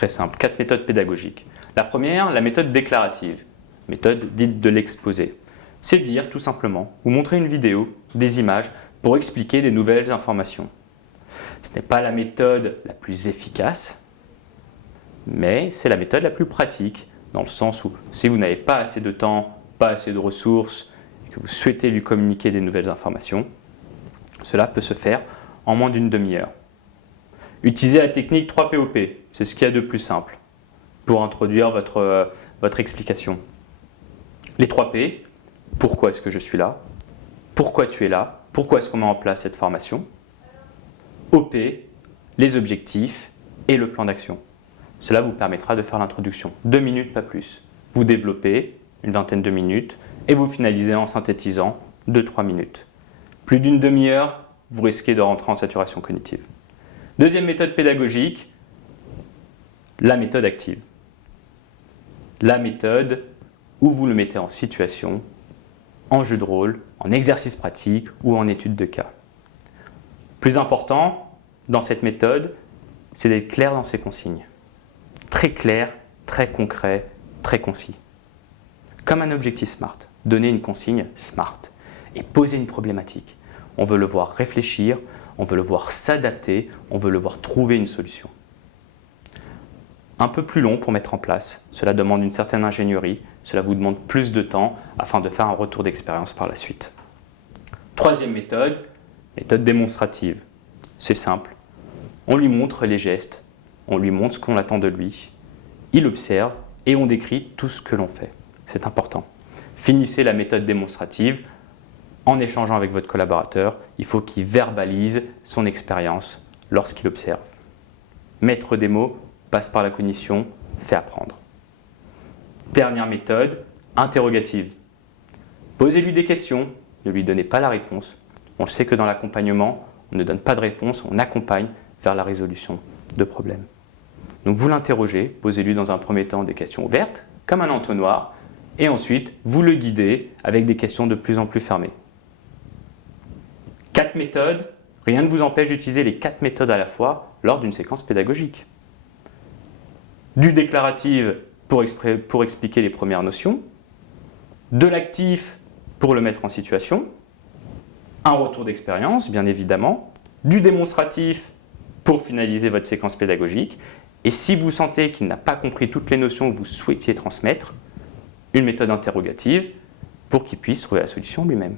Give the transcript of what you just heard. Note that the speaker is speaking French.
Très simple, 4 méthodes pédagogiques. La première, la méthode déclarative, méthode dite de l'exposé. C'est dire tout simplement, vous montrer une vidéo, des images, pour expliquer des nouvelles informations. Ce n'est pas la méthode la plus efficace, mais c'est la méthode la plus pratique, dans le sens où si vous n'avez pas assez de temps, pas assez de ressources, et que vous souhaitez lui communiquer des nouvelles informations, cela peut se faire en moins d'une demi-heure. Utilisez la technique 3POP, c'est ce qu'il y a de plus simple pour introduire votre explication. Les 3 P, pourquoi est-ce que je suis là? Pourquoi tu es là? Pourquoi est-ce qu'on met en place cette formation? OP, les objectifs et le plan d'action. Cela vous permettra de faire l'introduction. 2 minutes, pas plus. Vous développez une vingtaine de minutes et vous finalisez en synthétisant 2-3 minutes. Plus d'une demi-heure, vous risquez de rentrer en saturation cognitive. Deuxième méthode pédagogique, la méthode active. La méthode où vous le mettez en situation, en jeu de rôle, en exercice pratique ou en étude de cas. Plus important dans cette méthode, c'est d'être clair dans ses consignes. Très clair, très concret, très concis. Comme un objectif SMART, donner une consigne SMART et poser une problématique. On veut le voir réfléchir, on veut le voir s'adapter, on veut le voir trouver une solution. Un peu plus long pour mettre en place, cela demande une certaine ingénierie, cela vous demande plus de temps afin de faire un retour d'expérience par la suite. Troisième méthode, méthode démonstrative. C'est simple, on lui montre les gestes, on lui montre ce qu'on attend de lui, il observe et on décrit tout ce que l'on fait. C'est important. Finissez la méthode démonstrative en échangeant avec votre collaborateur, il faut qu'il verbalise son expérience lorsqu'il observe. Maître des mots passe par la cognition, fait apprendre. Dernière méthode, interrogative. Posez-lui des questions, ne lui donnez pas la réponse. On sait que dans l'accompagnement, on ne donne pas de réponse, on accompagne vers la résolution de problèmes. Donc vous l'interrogez, posez-lui dans un premier temps des questions ouvertes, comme un entonnoir, et ensuite vous le guidez avec des questions de plus en plus fermées. 4 méthodes, rien ne vous empêche d'utiliser les 4 méthodes à la fois lors d'une séquence pédagogique. Du déclaratif pour expliquer les premières notions, de l'actif pour le mettre en situation, un retour d'expérience bien évidemment, du démonstratif pour finaliser votre séquence pédagogique, et si vous sentez qu'il n'a pas compris toutes les notions que vous souhaitiez transmettre, une méthode interrogative pour qu'il puisse trouver la solution lui-même.